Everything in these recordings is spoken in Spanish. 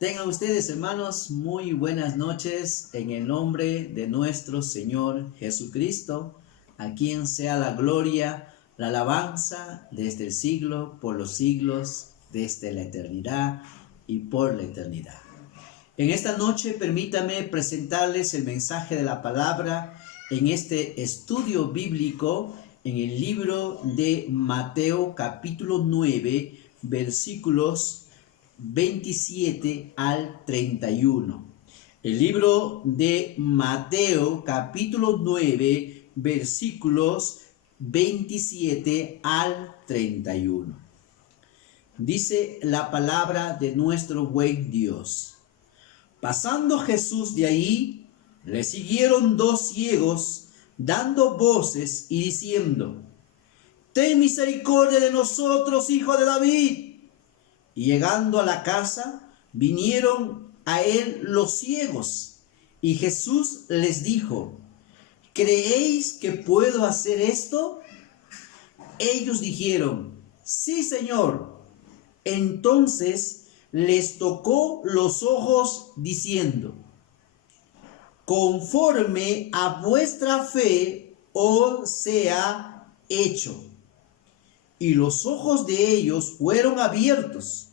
Tengan ustedes, hermanos, muy buenas noches en el nombre de nuestro Señor Jesucristo, a quien sea la gloria, la alabanza desde el siglo, por los siglos, desde la eternidad y por la eternidad. En esta noche permítame presentarles el mensaje de la palabra en este estudio bíblico en el libro de Mateo capítulo 9, versículos 27 al 31. El libro de Mateo capítulo 9 versículos 27 al 31. Dice la palabra de nuestro buen Dios. Pasando Jesús de ahí, le siguieron dos ciegos, dando voces y diciendo: Ten misericordia de nosotros, hijo de David. Y llegando a la casa, vinieron a él los ciegos. Y Jesús les dijo: ¿Creéis que puedo hacer esto? Ellos dijeron: Sí, Señor. Entonces les tocó los ojos, diciendo: Conforme a vuestra fe os sea hecho. Y los ojos de ellos fueron abiertos.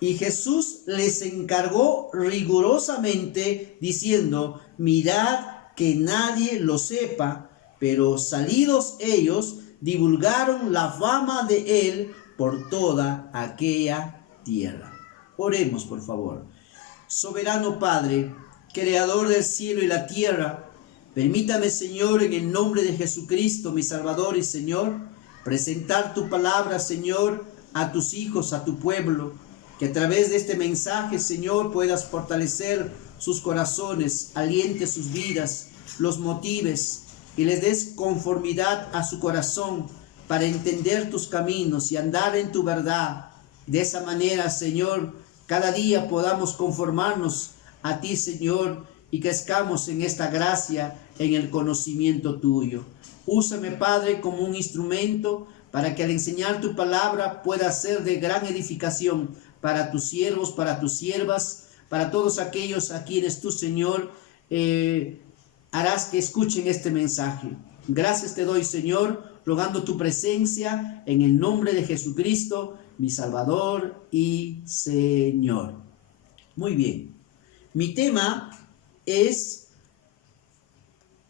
Y Jesús les encargó rigurosamente, diciendo: Mirad que nadie lo sepa. Pero salidos ellos, divulgaron la fama de él por toda aquella tierra. Oremos, por favor. Soberano Padre, Creador del cielo y la tierra, permítame, Señor, en el nombre de Jesucristo, mi Salvador y Señor, presentar tu palabra, Señor, a tus hijos, a tu pueblo, que a través de este mensaje, Señor, puedas fortalecer sus corazones, alientes sus vidas, los motives y les des conformidad a su corazón para entender tus caminos y andar en tu verdad. De esa manera, Señor, cada día podamos conformarnos a ti, Señor, y crezcamos en esta gracia, en el conocimiento tuyo. Úsame, Padre, como un instrumento para que al enseñar tu palabra pueda ser de gran edificación para tus siervos, para tus siervas, para todos aquellos a quienes tú, Señor, harás que escuchen este mensaje. Gracias te doy, Señor, rogando tu presencia en el nombre de Jesucristo, mi Salvador y Señor. Muy bien. Mi tema es: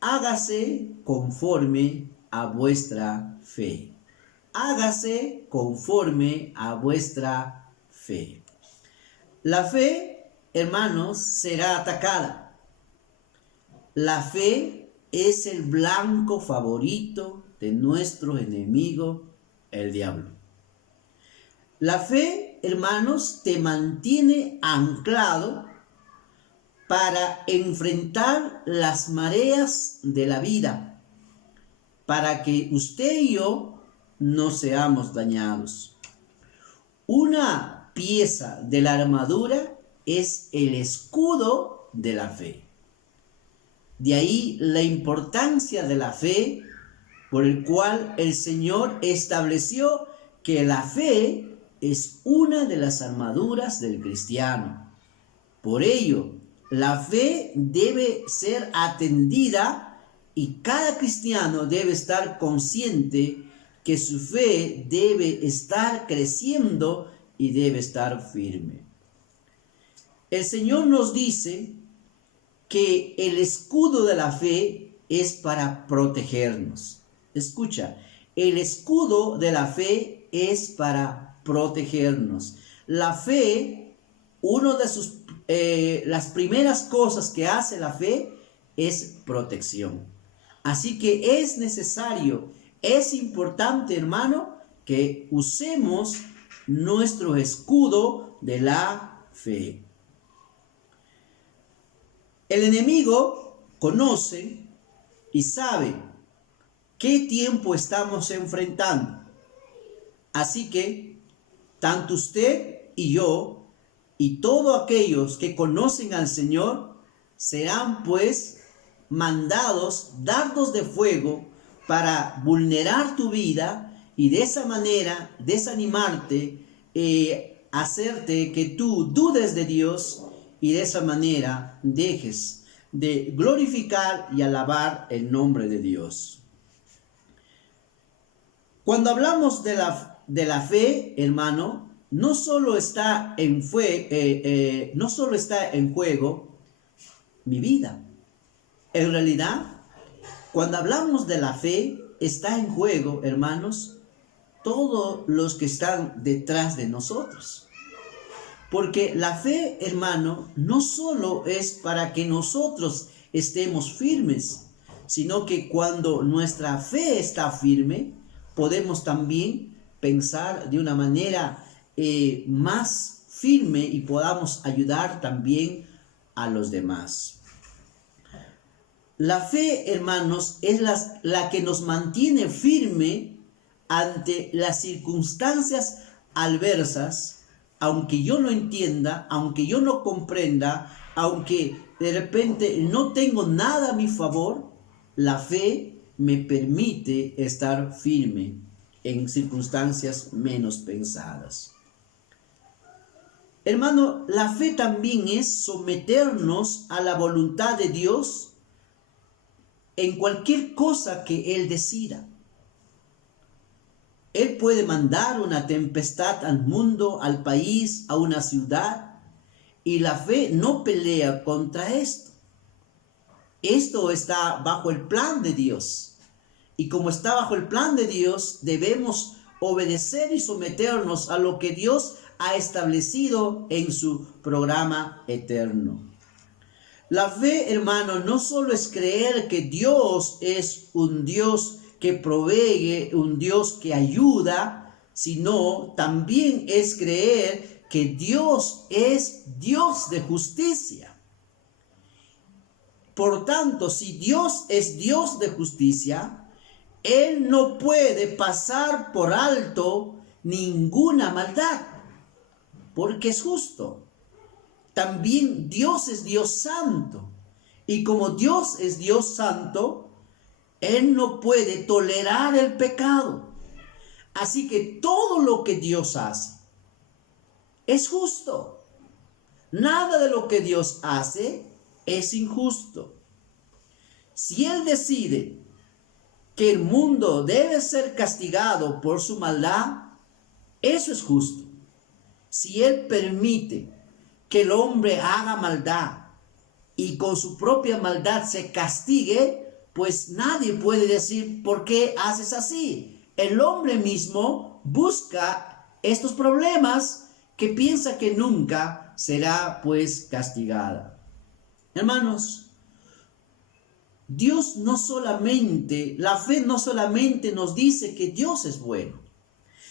hágase conforme a vuestra fe. Hágase conforme a vuestra fe. La fe, hermanos, será atacada. La fe es el blanco favorito de nuestro enemigo, el diablo. La fe, hermanos, te mantiene anclado para enfrentar las mareas de la vida, para que usted y yo no seamos dañados. Una pieza de la armadura es el escudo de la fe. De ahí la importancia de la fe, por el cual el Señor estableció que la fe es una de las armaduras del cristiano. Por ello, la fe debe ser atendida y cada cristiano debe estar consciente que su fe debe estar creciendo y debe estar firme. El Señor nos dice que el escudo de la fe es para protegernos. Escucha, el escudo de la fe es para protegernos. La fe, las primeras cosas que hace la fe es protección. Así que es necesario, es importante, hermano, que usemos nuestro escudo de la fe. El enemigo conoce y sabe qué tiempo estamos enfrentando. Así que tanto usted y yo y todos aquellos que conocen al Señor serán pues mandados dardos de fuego para vulnerar tu vida y de esa manera desanimarte, hacerte que tú dudes de Dios y de esa manera dejes de glorificar y alabar el nombre de Dios. Cuando hablamos de la fe, hermano, no solo está en juego mi vida. En realidad, cuando hablamos de la fe, está en juego, hermanos, todos los que están detrás de nosotros. Porque la fe, hermano, no solo es para que nosotros estemos firmes, sino que cuando nuestra fe está firme, podemos también pensar de una manera más firme y podamos ayudar también a los demás. La fe, hermanos, es la que nos mantiene firme ante las circunstancias adversas, aunque yo no entienda, aunque yo no comprenda, aunque de repente no tengo nada a mi favor, la fe me permite estar firme en circunstancias menos pensadas. Hermano, la fe también es someternos a la voluntad de Dios en cualquier cosa que Él decida. Él puede mandar una tempestad al mundo, al país, a una ciudad, y la fe no pelea contra esto. Esto está bajo el plan de Dios. Y como está bajo el plan de Dios, debemos obedecer y someternos a lo que Dios ha establecido en su programa eterno. La fe, hermano, no solo es creer que Dios es un Dios que provee, un Dios que ayuda, sino también es creer que Dios es Dios de justicia. Por tanto, si Dios es Dios de justicia, Él no puede pasar por alto ninguna maldad, porque es justo. También Dios es Dios santo, y como Dios es Dios santo, Él no puede tolerar el pecado. Así que todo lo que Dios hace es justo. Nada de lo que Dios hace es injusto. Si Él decide que el mundo debe ser castigado por su maldad, eso es justo. Si Él permite que el hombre haga maldad y con su propia maldad se castigue, pues nadie puede decir ¿por qué haces así? El hombre mismo busca estos problemas que piensa que nunca será pues castigada. Hermanos, Dios no solamente, la fe no solamente nos dice que Dios es bueno,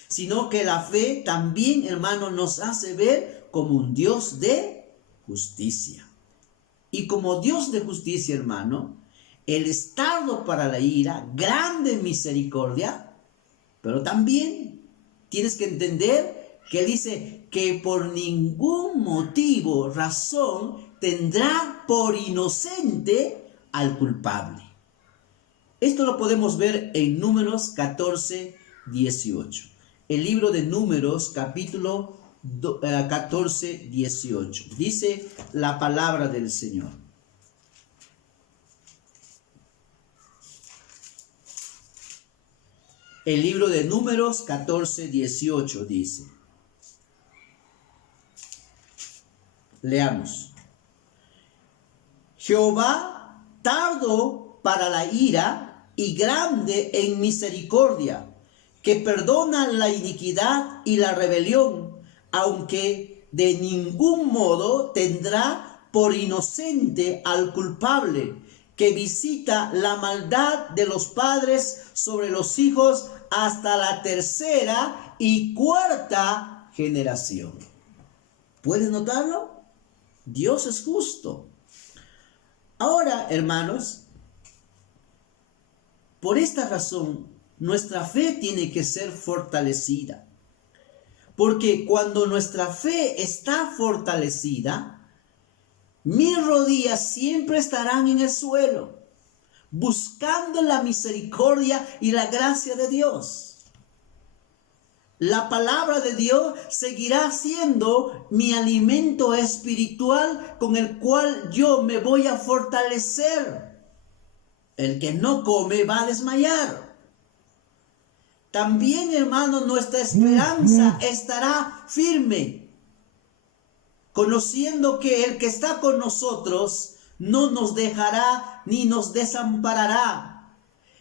sino que la fe también, hermano, nos hace ver como un Dios de justicia. Y como Dios de justicia, hermano, Él es tardo para la ira, grande en misericordia, pero también tienes que entender que Él dice que por ningún motivo, razón, tendrá por inocente al culpable. Esto lo podemos ver en Números 14, 18. El libro de Números, capítulo 14, 18. Dice la palabra del Señor. El libro de Números 14, 18 dice. Leamos. Jehová tardo para la ira y grande en misericordia, que perdona la iniquidad y la rebelión, aunque de ningún modo tendrá por inocente al culpable, que visita la maldad de los padres sobre los hijos hasta la tercera y cuarta generación. ¿Puedes notarlo? Dios es justo. Ahora, hermanos, por esta razón, nuestra fe tiene que ser fortalecida. Porque cuando nuestra fe está fortalecida, mis rodillas siempre estarán en el suelo, buscando la misericordia y la gracia de Dios. La palabra de Dios seguirá siendo mi alimento espiritual con el cual yo me voy a fortalecer. El que no come va a desmayar. También, hermano, nuestra esperanza estará firme, conociendo que el que está con nosotros no nos dejará ni nos desamparará.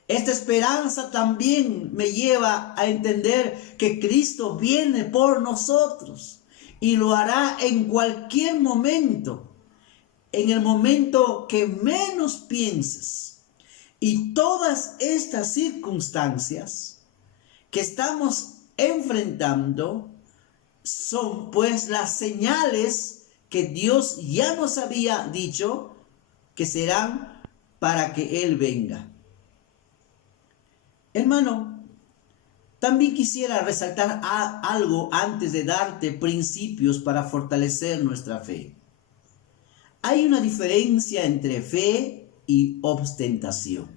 Esta esperanza también me lleva a entender que Cristo viene por nosotros y lo hará en cualquier momento, en el momento que menos pienses. Y todas estas circunstancias que estamos enfrentando son pues las señales que Dios ya nos había dicho que serán para que Él venga. Hermano, también quisiera resaltar algo antes de darte principios para fortalecer nuestra fe. Hay una diferencia entre fe y ostentación.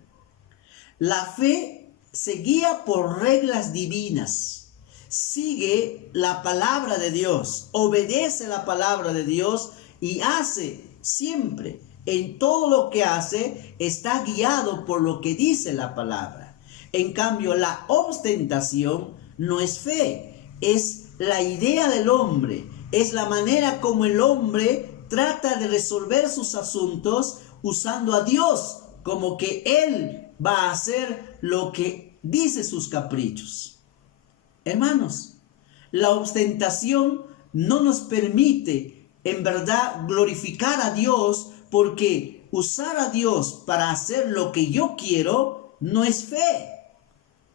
La fe se guía por reglas divinas, sigue la palabra de Dios, obedece la palabra de Dios y hace siempre, en todo lo que hace, está guiado por lo que dice la palabra. En cambio, la ostentación no es fe, es la idea del hombre, es la manera como el hombre trata de resolver sus asuntos usando a Dios como que Él va a hacer lo que dice sus caprichos. Hermanos, la ostentación no nos permite en verdad glorificar a Dios, porque usar a Dios para hacer lo que yo quiero no es fe.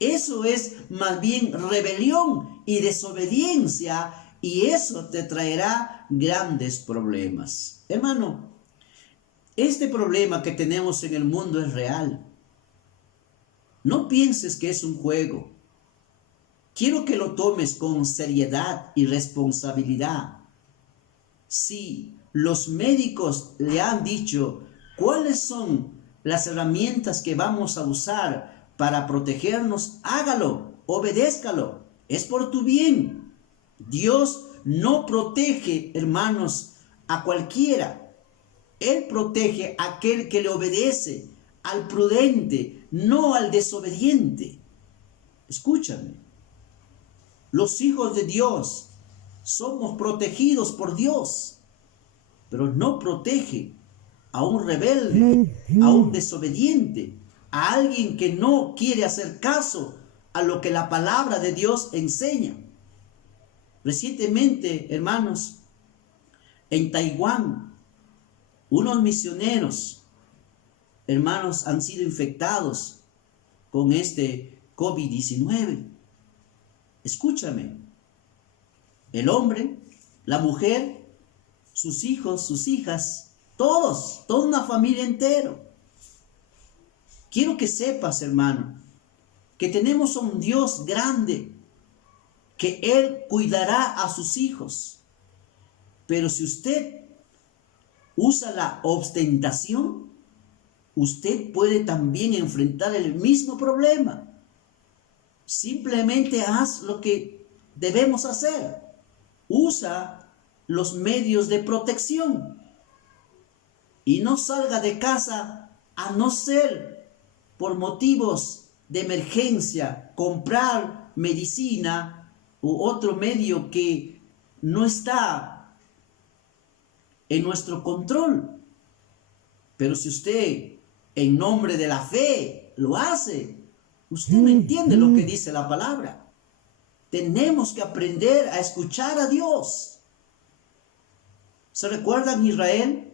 Eso es más bien rebelión y desobediencia, y eso te traerá grandes problemas. Hermano, este problema que tenemos en el mundo es real. No pienses que es un juego. Quiero que lo tomes con seriedad y responsabilidad. Si los médicos le han dicho cuáles son las herramientas que vamos a usar para protegernos, hágalo, obedézcalo, es por tu bien. Dios no protege, hermanos, a cualquiera. Él protege a aquel que le obedece, al prudente, no al desobediente. Escúchame, los hijos de Dios somos protegidos por Dios, pero no protege a un rebelde, a un desobediente, a alguien que no quiere hacer caso a lo que la palabra de Dios enseña. Recientemente, hermanos, en Taiwán, unos misioneros, hermanos, han sido infectados con este COVID-19. Escúchame, el hombre, la mujer, sus hijos, sus hijas, todos, toda una familia entera. Quiero que sepas, hermano, que tenemos a un Dios grande, que Él cuidará a sus hijos. Pero si usted usa la ostentación, usted puede también enfrentar el mismo problema. Simplemente haz lo que debemos hacer. Usa los medios de protección y no salga de casa a no ser por motivos de emergencia, comprar medicina u otro medio que no está en nuestro control. Pero si usted, en nombre de la fe, lo hace, usted no entiende lo que dice la palabra. Tenemos que aprender a escuchar a Dios. ¿Se recuerdan Israel?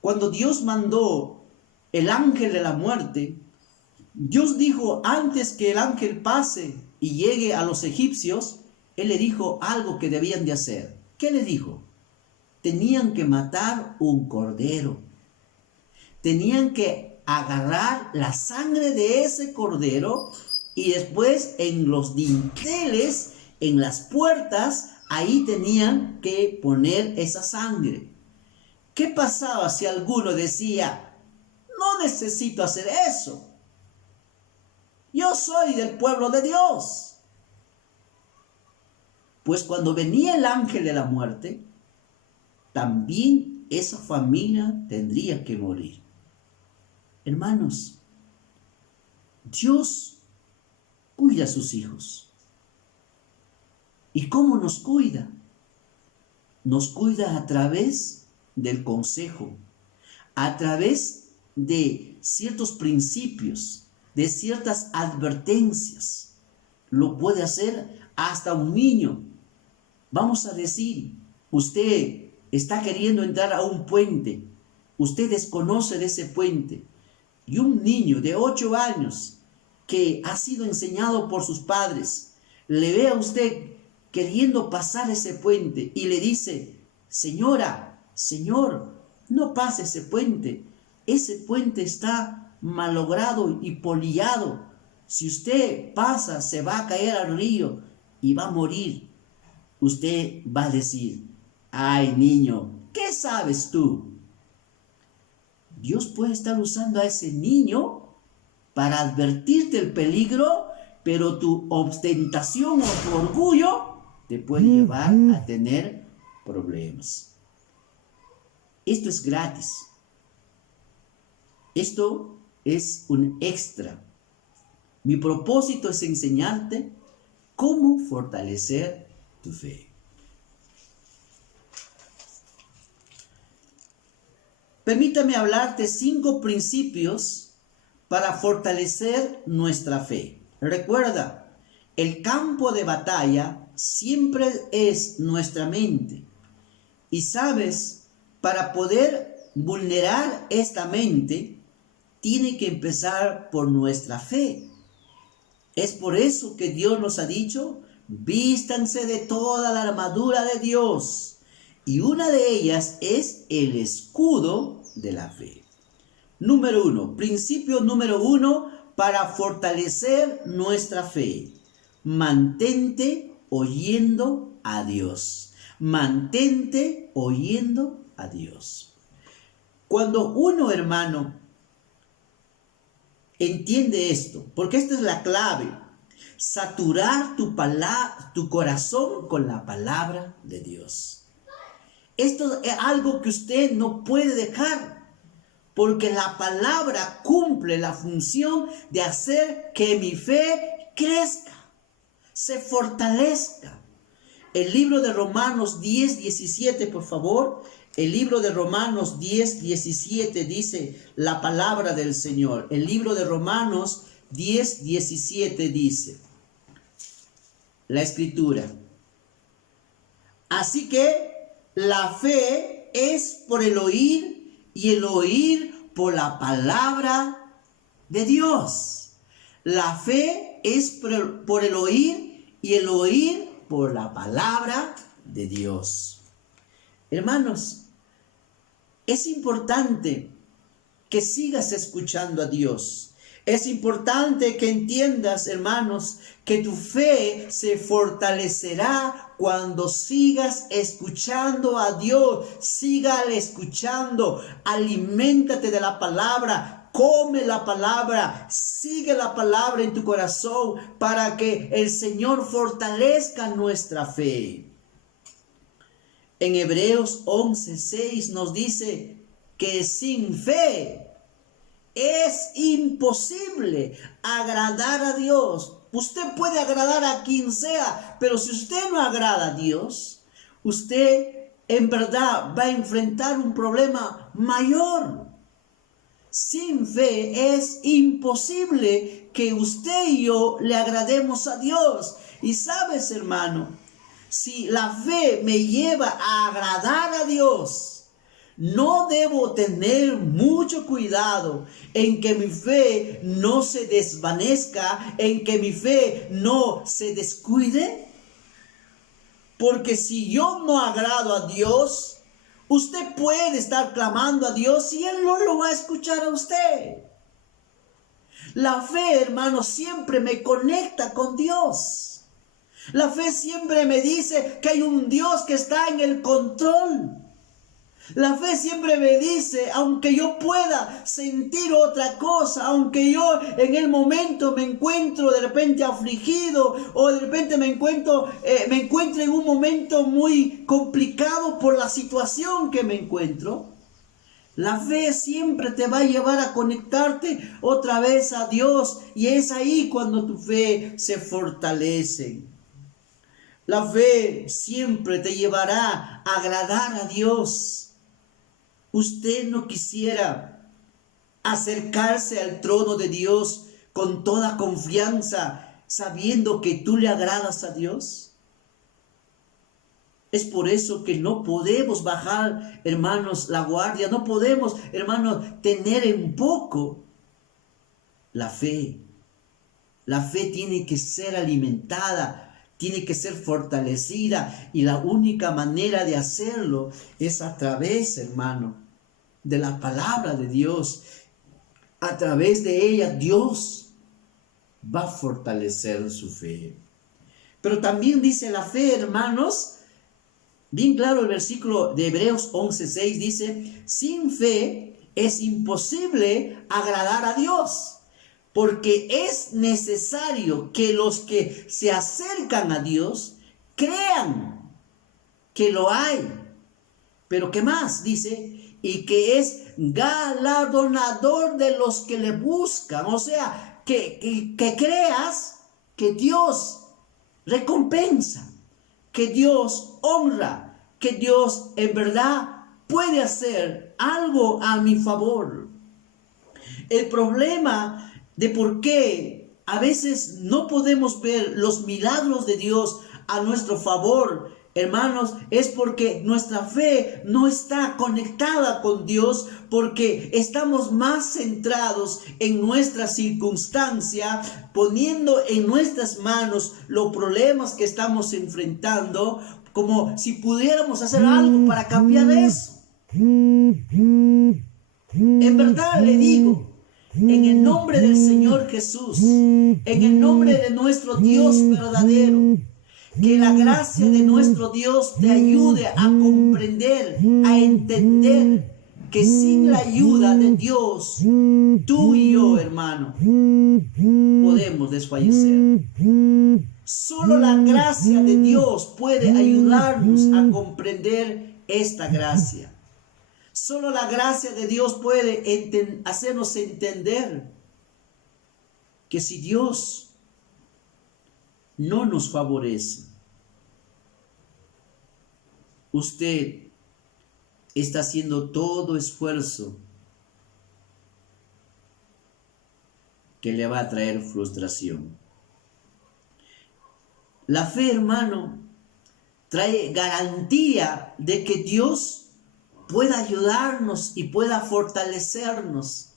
Cuando Dios mandó el ángel de la muerte, Dios dijo, antes que el ángel pase y llegue a los egipcios, Él le dijo algo que debían de hacer. ¿Qué le dijo? Tenían que matar un cordero. Tenían que agarrar la sangre de ese cordero y después en los dinteles, en las puertas, ahí tenían que poner esa sangre. ¿Qué pasaba si alguno decía, no necesito hacer eso? Yo soy del pueblo de Dios. Pues cuando venía el ángel de la muerte, también esa familia tendría que morir. Hermanos, Dios cuida a sus hijos. ¿Y cómo nos cuida? Nos cuida a través del consejo, a través de ciertos principios, de ciertas advertencias. Lo puede hacer hasta un niño. Vamos a decir, usted está queriendo entrar a un puente, usted desconoce de ese puente, y un niño de 8 años que ha sido enseñado por sus padres, le ve a usted queriendo pasar ese puente y le dice, señora, señor, no pase ese puente está malogrado y polillado. Si usted pasa, se va a caer al río y va a morir. Usted va a decir, ay niño, ¿qué sabes tú? Dios puede estar usando a ese niño para advertirte el peligro, pero tu ostentación o tu orgullo te puede llevar a tener problemas. Esto es gratis. Esto es un extra. Mi propósito es enseñarte cómo fortalecer tu fe. Permítame hablarte 5 principios para fortalecer nuestra fe. Recuerda, el campo de batalla siempre es nuestra mente. Y sabes, para poder vulnerar esta mente, tiene que empezar por nuestra fe. Es por eso que Dios nos ha dicho, vístanse de toda la armadura de Dios. Y una de ellas es el escudo de la fe. Número 1, principio número 1 para fortalecer nuestra fe. Mantente oyendo a Dios. Mantente oyendo a Dios. Cuando uno, hermano, entiende esto, porque esta es la clave, saturar tu corazón con la palabra de Dios. Esto es algo que usted no puede dejar, porque la palabra cumple la función de hacer que mi fe crezca, se fortalezca. El libro de Romanos 10:17, por favor. El libro de Romanos 10:17 dice la palabra del Señor. El libro de Romanos 10:17 dice la escritura. Así que la fe es por el oír y el oír por la palabra de Dios. La fe es por el oír y el oír por la palabra de Dios. Hermanos, es importante que sigas escuchando a Dios. Es importante que entiendas, hermanos, que tu fe se fortalecerá cuando sigas escuchando a Dios. Sígale escuchando, aliméntate de la palabra, come la palabra, sigue la palabra en tu corazón para que el Señor fortalezca nuestra fe. En Hebreos 11:6 nos dice que sin fe es imposible agradar a Dios. Usted puede agradar a quien sea, pero si usted no agrada a Dios, usted en verdad va a enfrentar un problema mayor. Sin fe es imposible que usted y yo le agrademos a Dios. Y sabes, hermano, si la fe me lleva a agradar a Dios, no debo tener mucho cuidado en que mi fe no se desvanezca, en que mi fe no se descuide. Porque si yo no agrado a Dios, usted puede estar clamando a Dios y Él no lo va a escuchar a usted. La fe, hermano, siempre me conecta con Dios. La fe siempre me dice que hay un Dios que está en el control. La fe siempre me dice, aunque yo pueda sentir otra cosa, aunque yo en el momento me encuentro de repente afligido o de repente me encuentro en un momento muy complicado por la situación que me encuentro, la fe siempre te va a llevar a conectarte otra vez a Dios y es ahí cuando tu fe se fortalece. La fe siempre te llevará a agradar a Dios. ¿Usted no quisiera acercarse al trono de Dios con toda confianza, sabiendo que tú le agradas a Dios? Es por eso que no podemos bajar, hermanos, la guardia. No podemos, hermanos, tener en poco la fe. La fe tiene que ser alimentada, tiene que ser fortalecida. Y la única manera de hacerlo es a través, hermano, de la palabra de Dios. A través de ella, Dios va a fortalecer su fe. Pero también dice la fe, hermanos, bien claro el versículo de Hebreos 11:6 dice, sin fe es imposible agradar a Dios, porque es necesario que los que se acercan a Dios crean que lo hay. Pero ¿qué más? Dice, y que es galardonador de los que le buscan. O sea, que creas que Dios recompensa, que Dios honra, que Dios en verdad puede hacer algo a mi favor. El problema de por qué a veces no podemos ver los milagros de Dios a nuestro favor, hermanos, es porque nuestra fe no está conectada con Dios, porque estamos más centrados en nuestra circunstancia, poniendo en nuestras manos los problemas que estamos enfrentando, como si pudiéramos hacer algo para cambiar eso. En verdad le digo, en el nombre del Señor Jesús, en el nombre de nuestro Dios verdadero, que la gracia de nuestro Dios te ayude a comprender, a entender que sin la ayuda de Dios, tú y yo, hermano, podemos desfallecer. Solo la gracia de Dios puede ayudarnos a comprender esta gracia. Solo la gracia de Dios puede hacernos entender que si Dios no nos favorece, usted está haciendo todo esfuerzo que le va a traer frustración. La fe, hermano, trae garantía de que Dios pueda ayudarnos y pueda fortalecernos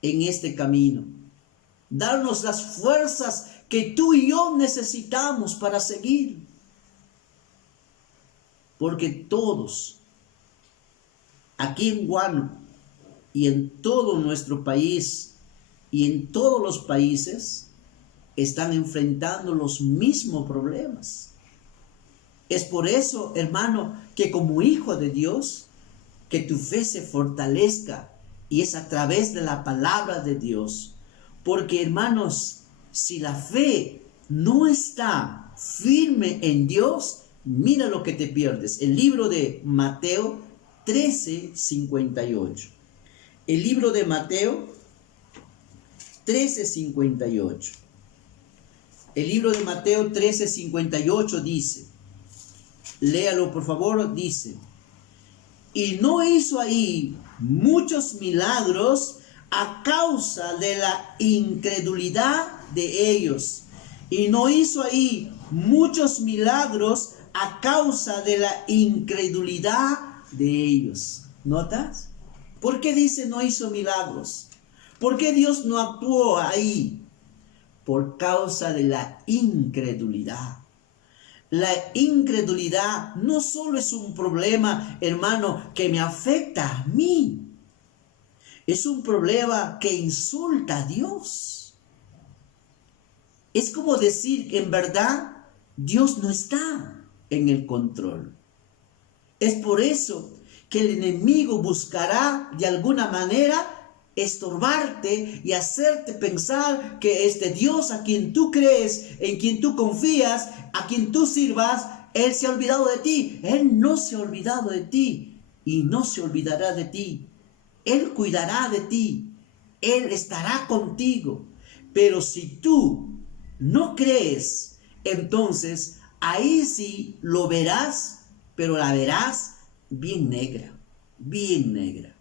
en este camino. Darnos las fuerzas que tú y yo necesitamos para seguir. Porque todos, aquí en Guano y en todo nuestro país y en todos los países, están enfrentando los mismos problemas. Es por eso, hermano, que como hijo de Dios, que tu fe se fortalezca y es a través de la palabra de Dios. Porque, hermanos, si la fe no está firme en Dios, mira lo que te pierdes. El libro de Mateo 13:58. El libro de Mateo 13:58. El libro de Mateo 13:58 dice, léalo por favor, dice, y no hizo ahí muchos milagros a causa de la incredulidad de ellos. Y no hizo ahí muchos milagros a causa de la incredulidad de ellos. ¿Notas? ¿Por qué dice no hizo milagros? ¿Por qué Dios no actuó ahí? Por causa de la incredulidad. La incredulidad no solo es un problema, hermano, que me afecta a mí. Es un problema que insulta a Dios. Es como decir que en verdad Dios no está en el control. Es por eso que el enemigo buscará de alguna manera estorbarte y hacerte pensar que este Dios a quien tú crees, en quien tú confías, a quien tú sirvas, Él se ha olvidado de ti. Él no se ha olvidado de ti y no se olvidará de ti. Él cuidará de ti. Él estará contigo. Pero si tú no crees, entonces ahí sí lo verás, pero la verás bien negra, bien negra.